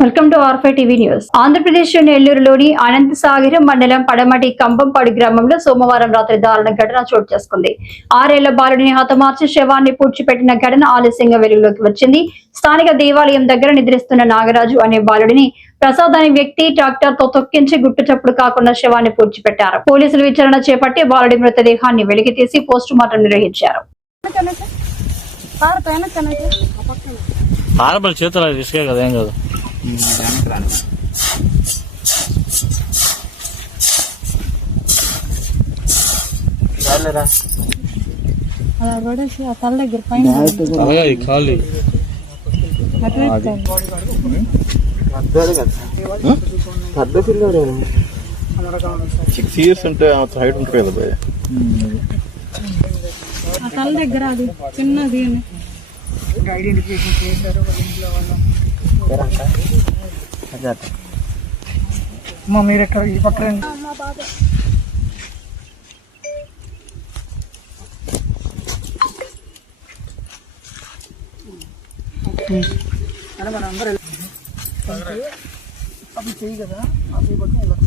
Welcome to R five TV news. Andhra Pradesh నెల్లూరులోని అనంతసాగరం మండలం పడమటి కంబంపాడు గ్రామంలో సోమవారం రాత్రి దారుణ ఘటన చోటు చేసుకుంది. 6 ఏళ్ల బాలుడిని హతమార్చి శవాన్ని పూడ్చిపెట్టిన ఘటన ఆలస్యంగా వెలుగులోకి వచ్చింది. స్థానిక దేవాలయం దగ్గర నిద్రిస్తున్న నాగరాజు అనే బాలుడిని ప్రసాద్ అనే వ్యక్తి ట్రాక్టర్ తో తొక్కించి గుట్టుచప్పుడు కాకుండా శవాన్ని పూడ్చిపెట్టారు. పోలీసులు విచారణ చేపట్టి బాలుడి మృతదేహాన్ని వెలికితీసి పోస్టు మార్టం నిర్వహించారు. చేతులు రిస్కే కదా, ఏం కాదు. తల దగ్గర పైన ఖాళీ 6 years అంటే హైట్ ఉంటుంది కదా భయ. తల దగ్గర అది చిన్నది ఐడెంటిఫికేషన్ చేశారు ఇంట్లో వాళ్ళు. మీరు ఎక్కడ ఈ పక్కన మన అందరూ అప్పుడు చెయ్యి కదా, ఆ చెయ్యి పట్టుకుని వెళ్ళాలి.